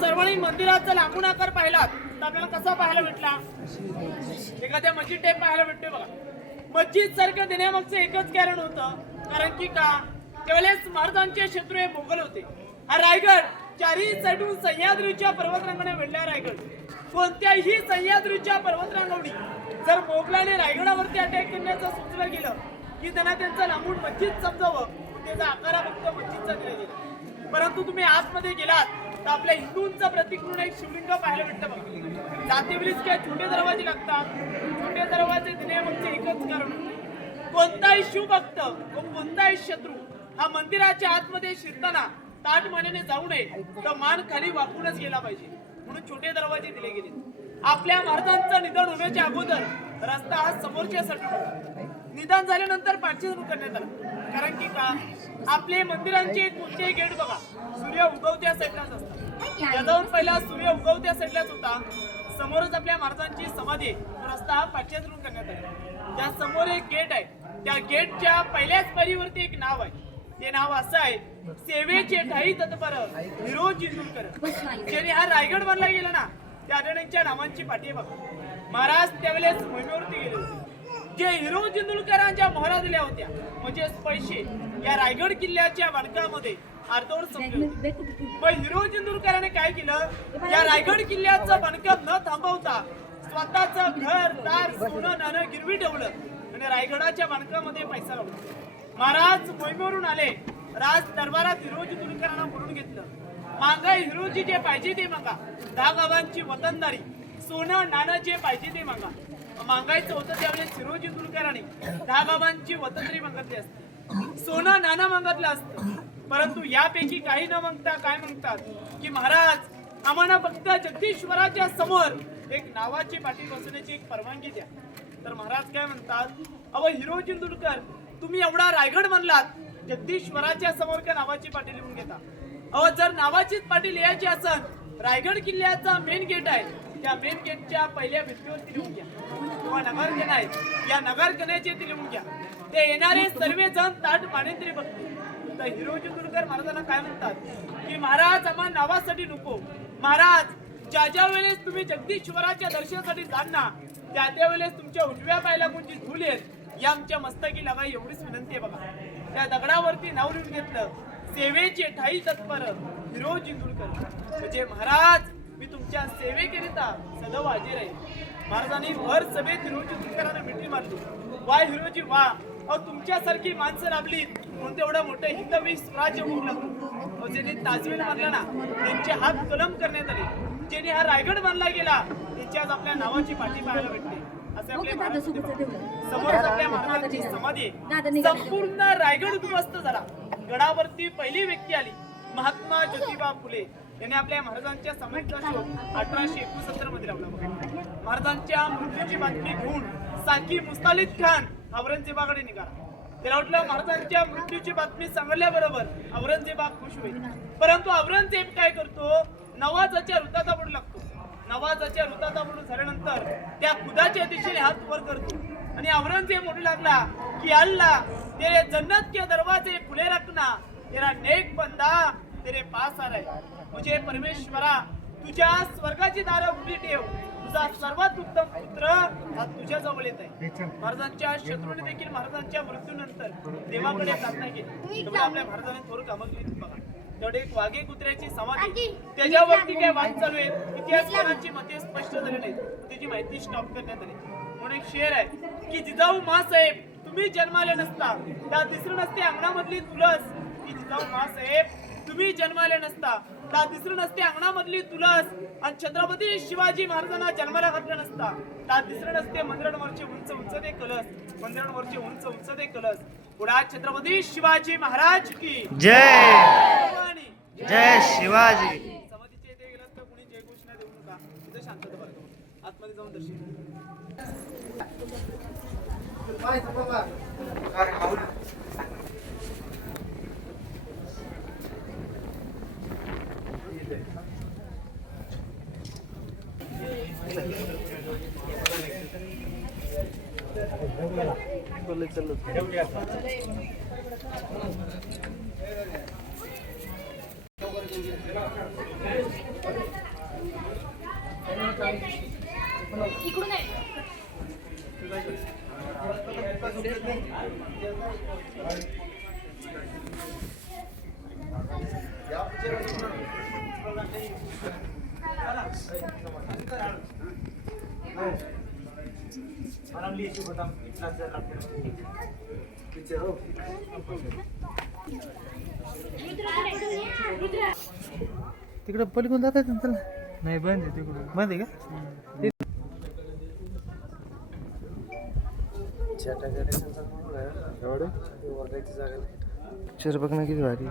सर्वांनी मंदिराचा लांबून आकार पाहिला तर आपल्याला कसा पाहायला भेटला? एखाद्या मस्जिद टाइप पाहायला भेटतोय बघा. मस्जिद सारखं देण्यामागचं एकच कारण होतं, कारण की का त्यावेळेस महाराजांचे शत्रू हे मोगल होते. हा रायगड चारही साईडून सह्याद्रीच्या पर्वतरांगाने वेढला रायगड. कोणत्याही सह्याद्रीच्या पर्वतरांगावरी जर मोगलाने रायगडावरती अटॅक करण्याचं सुचलं गेलं की त्यांना त्यांचं लांबून मस्जिद समजावं, त्याचा आकारा फक्त मस्जिदचा दिला गेला. परंतु तुम्ही आतमध्ये गेलात तर आपल्या हिंदूंचं प्रतीक म्हणून एक शिवलिंग पाहायला भेटतं बघा. जातेवेळीच काय छोटे दरवाजे लागतात, छोटे दरवाजे देण्यामागचं एकच कारण होतं. कोणताही शिवभक्त व कोणताही शत्रू हा मंदिराच्या आतमध्ये शिरताना ताट मानेने जाऊ नये, तर मान खाली वाकूनच गेला पाहिजे, म्हणून छोटे दरवाजे दिले गेले. आपल्या महाराजांचं निधन होण्याच्या अगोदर रस्ता हा समोरच्या साईडला, निधन झाल्यानंतर पाठीवर करण्यात आला. कारण की का आपले मंदिरांचे कोणतेही गेट बघा सूर्य उगवत्या साईडलाच असतात. याजाऊन पहिला सूर्य उगवत्या साईडलाच होता. समोरच आपल्या महाराजांची समाधी आहे, रस्ता हा पाठीवर करण्यात आला. त्या समोर एक गेट आहे, त्या गेटच्या पहिल्याच पायरीवरती एक नाव आहे. ते नाव असं आहे, सेवेचे ठाई तत्पर हिरो जिंदुरकर. ज्याने हा रायगड बांधला गेला ना, त्या आढळणींच्या नावांची पाठी बघा. महाराज त्यावेळेस मोहिमेवरती गेले होते. जे हिरो जिंदुरकरांच्या मोहरा दिल्या होत्या म्हणजे पैसे या रायगड किल्ल्याच्या बांधकामामध्ये अर्धवट संपले होते. मग हिरो जिंदुरकरांनी काय केलं, या रायगड किल्ल्याचं बांधकाम न थांबवता स्वतःचं घर दार सोनं नाणं गिरवी ठेवलं आणि रायगडाच्या बांधकामामध्ये पैसा लावला. महाराज मोहिमेवरून आले, राज दरबारात हिरो जिंदुरकरांना बोलून घेतलं. मागा हिरोजी जे पाहिजे ते मागा, 10 गावांची वतनदारी, सोनं नाणं जे पाहिजे ते मागा. मागायचं होतं त्यावेळेस हिरो जिंदुरकरांनी 10 गावांची वतनदारी मागितली असते, सोनं नाणं मागितलं असतं. परंतु यापैकी काही न मागता काय म्हणतात की महाराज आम्हाला फक्त जगदीश्वराच्या समोर एक नावाची पाठी बसवण्याची एक परवानगी द्या. तर महाराज काय म्हणतात, अहो हिरो जिंदुरकर तुम्ही एवढा रायगड म्हणलात, जगदीश्वराच्या समोर का नावाची पाठी लिहून घेता? अहो जर नावाचीच पाठी लिहायची असेल, रायगड किल्ल्याचा मेन गेट आहे, त्या मेन गेटच्या पहिल्या भिंतीवरती लिहून घ्या, किंवा नगरकणा आहे या नगरकण्याचे ते लिहून घ्या. ते येणारे सर्वजण ताट मानेन तरी बघतील. तर हिरो जिंदुरकर महाराजांना काय म्हणतात की महाराज आम्हाला नावासाठी नको, महाराज ज्या वेळेस तुम्ही जगदीश्वराच्या दर्शनासाठी जाणार त्या त्यावेळेस तुमच्या उजव्या पायाला कोणती धूल येत या आमच्या मस्तकी लागा एवढीच विनंती आहे बघा. त्या दगडावरती नाव लिहून घेतलं, सेवेचे ठाई तत्पर हिरो जिंदुरकर. म्हणजे महाराज मी तुमच्या सेवेकरिता सदैव हाजीर आहे. महाराजांनी भर सभेत हिरो जिंदुरकरांना मिठी मारली, वा हिरोजी वा, अहो तुमच्यासारखी माणसं लाभली म्हणून तेवढं मोठं हिंदवी स्वराज्य होऊ लागलं. ज्यांनी ताजवेल बांधला ना त्यांचे हात कलम करण्यात आले, ज्यांनी हा रायगड बांधला गेला त्यांच्याच आपल्या नावाची पाठी पाहायला भेटते. असे आपले समोर आपल्या महाराजांची समाधी, संपूर्ण रायगड उद्ध्वस्त झाला. गडावरती पहिली व्यक्ती आली, महात्मा ज्योतिबा फुले यांनी आपल्या महाराजांच्या समाधीचा शोध 1869 मध्ये लावला. महाराजांच्या मृत्यूची बातमी घेऊन साकी मुस्तालिद खान औरंगजेबाकडे निघाला. त्याला वाटलं महाराजांच्या मृत्यूची बातमी सांगल्याबरोबर औरंगजेबाब खुश होईल. परंतु औरंगजेब काय करतो, नवाजाच्या वृत्ताचा बुड लागतो. नवाजाच्या वृत्ताचा बुड झाल्यानंतर त्या खुदाच्या दिशेने हात वर करतो आणि औरंगजेब म्हणू लागला की अल्लाह तेरे जन्नत के दरवाजे खुले रखना, तेरा नेक बंदा तेरे पास आ रहा है. म्हणजे परमेश्वरा तुझ्या स्वर्गाची दारं उघडी ठेव, तुझा सर्वात उत्तम पुत्र हा तुझ्या जवळ येत आहे. महाराजांच्या शत्रूने देखील महाराजांच्या मृत्यूनंतर देवाकडे प्रार्थना केली. तेवढं आपल्या महाराजांनी थोडं कामं केली बघा. तेवढे एक वाघे कुत्र्याची समाधी, त्याच्यावरती काय वाद चालू आहे, इतिहासकारांची मते स्पष्ट झाले नाहीत, त्याची माहिती स्टॉप करण्यात आली. म्हणून एक शेर आहे की जिजाऊ माँसाहेब तुम्ही जन्माले नसता, त्या दिसर नसते अंगणामधली तुलस. की जिजाऊ माँसाहेब तुम्ही जन्माले नसता, त्या दिसर नसते अंगणामधली तुलस. आणि छत्रपती शिवाजी महाराजांना जन्माला घातलं नसता, त्या दिसर नसते मंदिरांवरचे उंच उंच ते कलश, मंदिरांवरचे उंच उंच ते कलश. पुढा छत्रपती शिवाजी महाराज की जय. जय शिवाजी. समाधीचे इथे गेलात तर कुणी जय घोषणा देऊ नका, तिथे शांतता पाळतो. आतमध्ये जाऊन दर्शन चल इकडून आहे. तिकडं पलीकडून जातात ना त्याला नाही बंद आहे तिकडून बंद आहे का पिक्चर बघणं किती भारी